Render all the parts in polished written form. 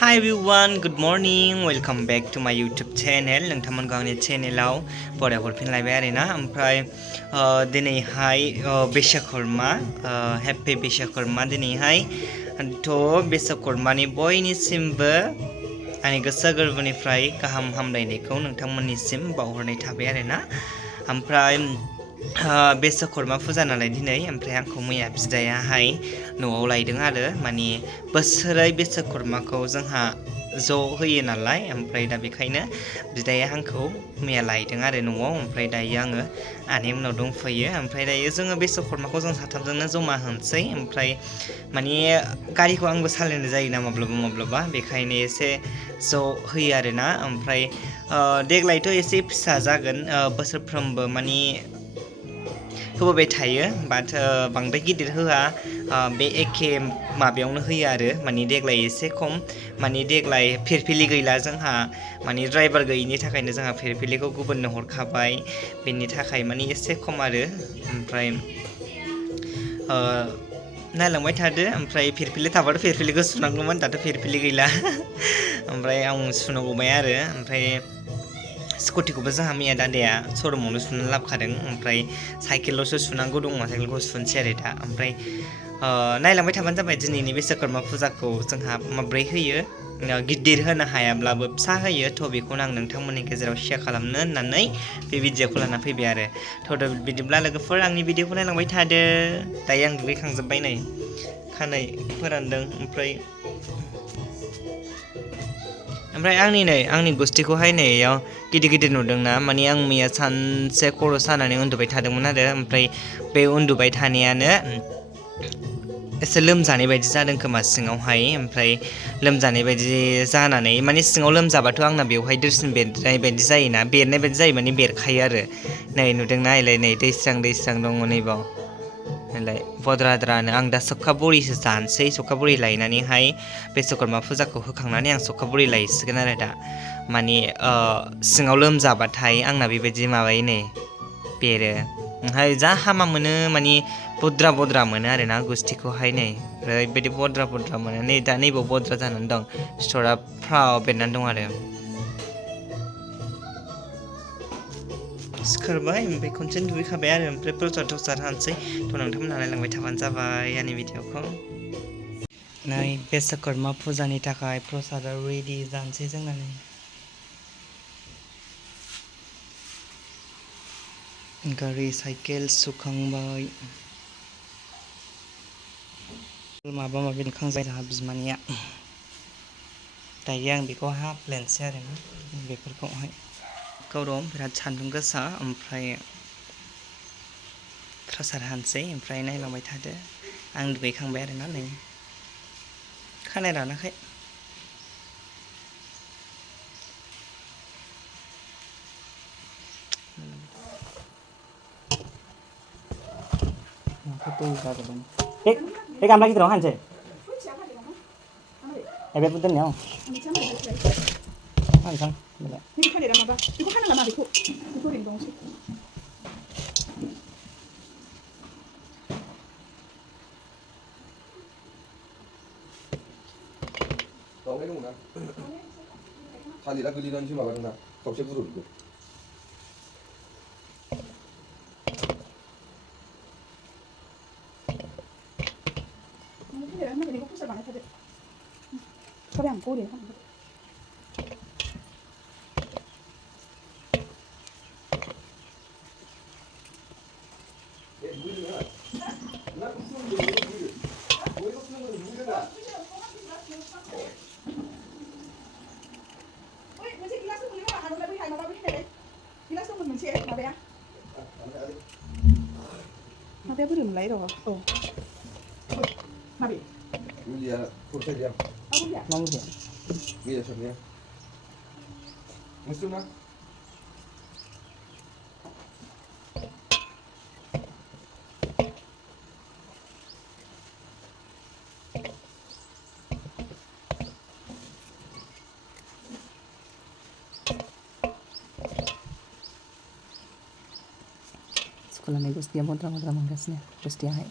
Hi everyone, good morning. Welcome back to my YouTube channel. नोंथांमोनखौ आंनि चेनेलाव बरायहरफिनलायबाय आरोना ओमफ्राय दिनैहाय विश्वकर्मा हेपि विश्वकर्मा दिनैहाय विश्वकर्मानि बयनिसिमबो आंनि गोसो गोरबोनिफ्राय गाहाम हामलायनायखौ नोंथांमोननिसिम बावहरनाय थाबाय आरोना ओमफ्राय विश्वकर्मा फुजा नालाय दिनै ओमफ्राय आंखौ मैया बिदायाहाय न'आव लायदों आरो माने बोसोरै विश्वकर्माखौ जोंहा ज' होयो नालाय ओमफ्राय दा बेखायनो बिदाया आंखौ मैया लायदों आरो न'आव ओमफ्राय दायो आङो आनै उनाव दंफैयो ओमफ्राय दायो जोङो विश्वकर्माखौ जों साथामजोंनो जमा होनोसै ओमफ्राय माने गारिखौ आंबो सालायनाय जायोना माब्लाबा बेखायनो एसे ज' होयो आरोना ओमफ्राय देग्लायथ' एसे फिसा जागोन बोसोरफ्रोमबो माने होबोबाय थायो बाट बांद्राय गिदिर होआ बे एखे माबायावनो होयो आरो माने देग्लाय एसे खम माने देग्लाय फिरफिलि गैला जोंहा माने ड्राइभार गैयिनि थाखायनो जोंहा फिरफिलिखौ गुबुननो हरखाबाय बेनि थाखाय माने एसे खम आरो ओमफ्राय नायलांबाय थादो ओमफ्राय फिरफिलि थाबाथ' फिरफिलिखौ सुनांगौमोन दाथ' फिरफिलि गैला ओमफ्राय आं सुनो गबाय आरो ओमफ्राय स्कुटिखौबो जोंहा मैया दादाया शरुमावनो सुनानै लाबोखादों ओमफ्राय साइकेलल'सो सुनांगौ दङ साइकेलखौ सुनोसै आरो दा ओमफ्राय नायलांबाय थाबानो जाबाय दिनैनि विश्वकर्मा फुजाखौ जोंहा माब्रै होयो गिदिर होनो हायाब्लाबो फिसा होयो थ' बेखौनो आं नोंथांमोननि गेजेराव शेयार खालामनो होननानै बे भिडिअखौ लाना फैबाय आरो थ' बिदिब्ला लोगोफोर आंनि भिडिअखौ नायलांबाय थादो दायो आं दुगैखांजोब्बाय नै खानाय फोरानदों ओमफ्राय आंनि गुस्थिखौहाय नै इयाव गिदिर नुदोंना माने आं मैया सानसे खर' सानानै उन्दुबाय थादोंमोन आरो ओमफ्राय बे उन्दुबाय थानायानो एसे लोमजानाय बायदि जादों खोमा सिङावहाय ओमफ्राय लोमजानाय बायदि जानानै माने सिङाव लोमजाबाथ' आंना बेवहाय दोरसिन बेरनाय बायदि जायोना बेरनाय बायदि जायो माने बेरखायो आरो नै नुदोंना इलाय नै दैस्रां दङ नैबाव नालाय भद्राद्रानो आं दा सबखा बरिसो जानोसै सबखा बरि लायनानैहाय विश्वकर्मा फुजाखौ होखांनानै आं सबखा बरि लायसिगोन आरो दा माने सिङाव लोमजाबाथाय आंना बेबायदि माबायो नै बेरो ओमफ्राय जा हामा मोनो माने बद्रा मोनो आरोना गुस्थिखौहाय नै ओरैबायदि बद्रा मोनो नै दा नैबाव बद्रा जानानै दं सिथरा फ्राव बेरनानै दं आरो सिखारबाय ओमफ्राय खनसे दुगैखाबाय आरो ओमफ्राय प्रसाद हानोसै थ' नोंथांमोनहा नायलांबाय थाबानो जाबाय आंनि भिडिअखौ नै विश्वकर्मा फुजानि थाखाय प्रसादा रेडि जानोसै जोंना नै गारि साइकेल सुखांबाय माबा माबि ओंखांजाय जोंहा बिमानिया दायो आं बेखौ हाफ्लेनोसै आरोना बेफोरखौहाय गरम बिराद सान्दुं गोसा ओमफ्राय प्रसाद हानोसै ओमफ्राय नायलांबाय थादो आं दुगैखांबाय आरोना नै खानाय रानाखै बे गामला गिदिराव हानसै बे दोननायाव बावनाय दंना थालिरा गोलैनानैसो माबादोंना खावसे बुर'जोबो माबाया बोरै मोनलाय र' माबे मुलिया खरसाय गैया मा मुलिया गैया सारनाया नोंसोर मा सुखुलांनाय गुस्थिया बद्रा मोनगासिनो गुस्थियाहाय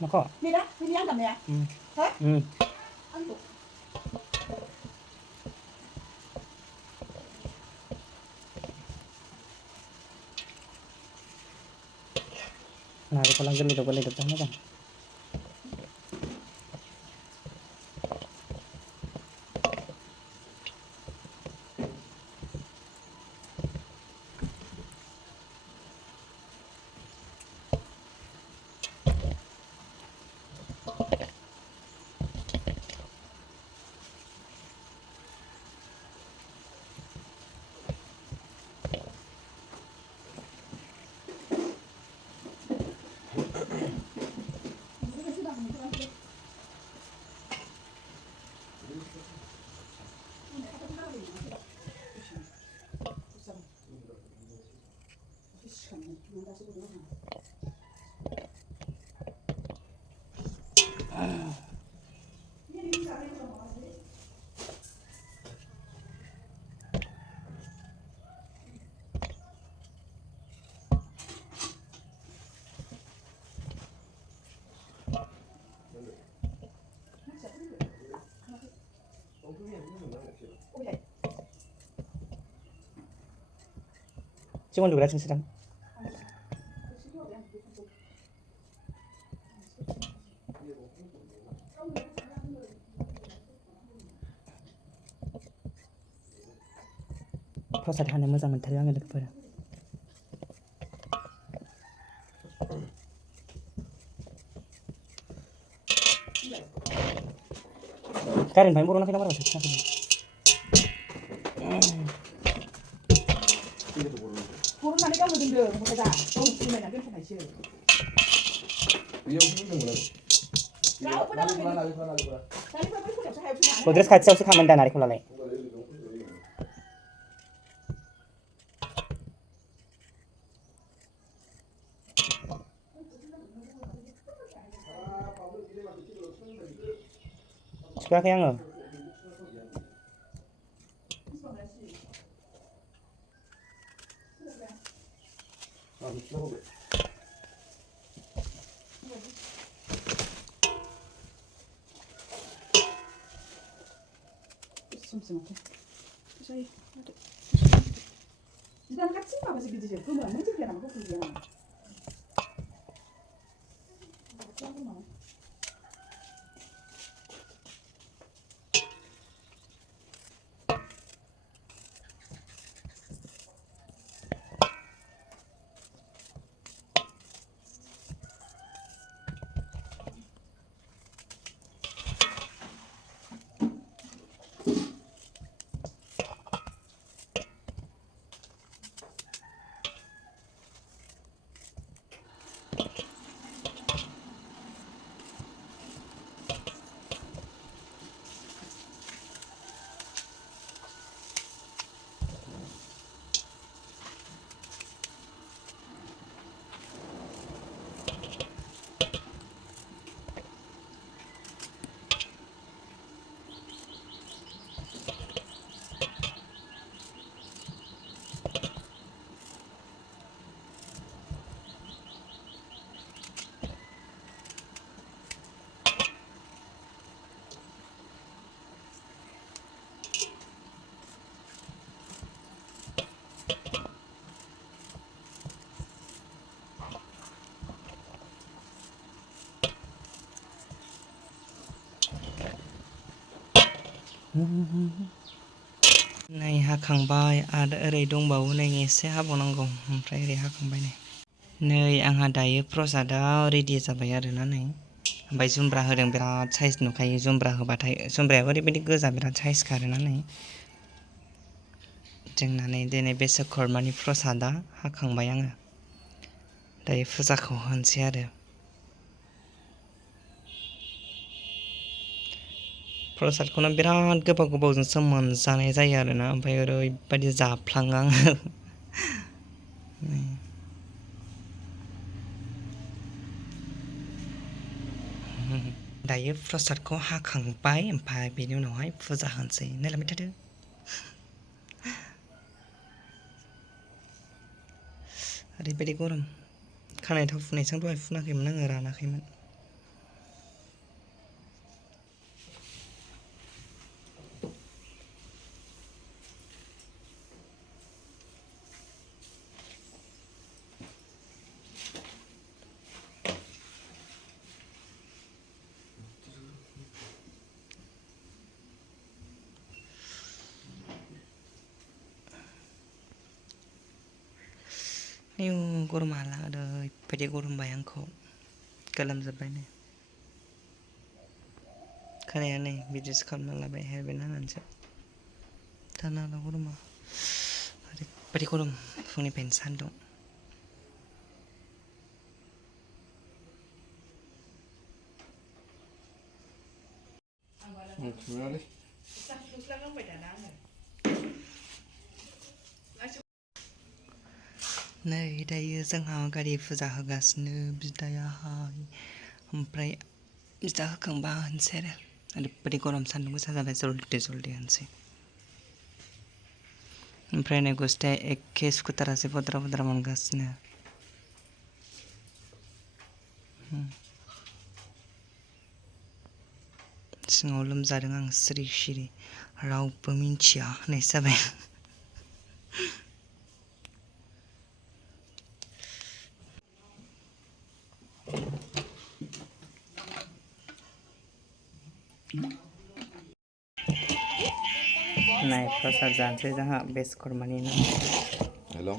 แล้วก็ นี่นะนี่ย่างกับเนี่ย Narik ko lang ganito pala ito tama ba? Cuma juga langsung sedang. Perasaan moजां मोनथारो आङो लोगोफोरा. गारिनिफ्राय बर'नाखै ना बारा साबसिन बर'नानै गावनो दोनदों ओमफ्राय दा गावनो सिनायनानै दोनखानायसो. Bodres खाथियावसो खामोन दा नारेंखलालाय. Sukaखै आङो. 이단 같이 봐봐서 그지? 그러면 문제 되나 뭐 그게 나. नै हाखांबाय आरो ओरै दंबावो नै एसे हाबावनांगौ ओमफ्राय ओरै हाखांबाय नै आंहा दायो प्रसादाव रेडि जाबाय आरोना नै ओमफ्राय जुमब्रा होदों बिराद साइज नुखायो जुमब्रा होबाथाय जुमब्रायाबो ओरैबायदि गोजा बिराद साइज खारोना नै गिदिंनानै दिनै vishakarmaनि प्रसादा हाखांबाय आङो दायो फुजाखौ होनोसै आरो प्रसादखौनो बिराद गोबावजोंसो मोनजानाय जायो आरोना ओमफ्राय ओरैबायदि जाफ्लाङो आङो दायो प्रसादखौ हाखांबाय ओमफ्राय बेनि उनावहाय फुजा होनोसै नायलांबाय थादो ओरैबायदि गरम खानाय थाव फुननायजों दहाय फुनाखैमोन आङो रानाखैमोन आयु गरमा हाला ओरैबायदि गरमबाय आंखौ गोलोमजोब्बाय नै खानाया नै बिदिसो खालामना लाबाय हेरबेन्ड होनानैसो थानो हाला गरमा ओरैबायदि गरम फुंनिफ्रायनो सान्दुं नै दायो जोंहा गारि फुजा होगासिनो बिदायाहाय ओमफ्राय बिदा होखांबा होनसै आरो ओरैबायदि गरम सान्दुं गोसा जाबाय जल्दि होनसै ओमफ्राय नै गुस्थिया एखे स्कुटारासो बद्रा मोनगासिनो सिङाव लोमजादों आं सिरि रावबो मिन्थिया होननायसो जाबाय नाय प्रसाद जानोसै जोंहा vishakarmaनि नाम हेल'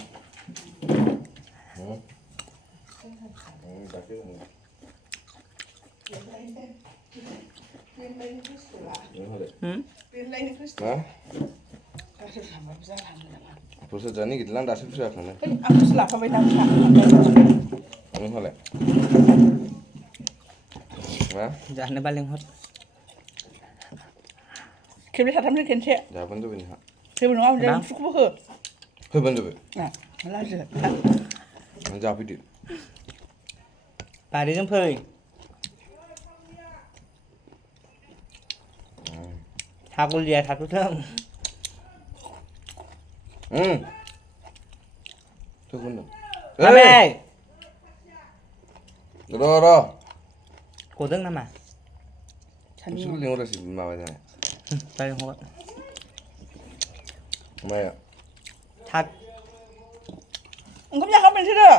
प्रसाद जानो गिदिरलां दासो फैयाखैनो आंखौसो लाफाबाय ना नोंहालाय मा जानोबा लेंहर खेबनै साथामजों खेनसे जाबानो जाबाय नोंहा जेबो नङा ओमफ्राय ओंख्रिखौबो हो होबानो जाबाय लाजो जाफैदो बारिजों फै थागलिया थाथ'थों मामे र' गदों नामा बिसोरखौ लिंहरासै माबा जानाय दा लिंहर माया थाब ओंखाम जाखांबाय नोंसोरो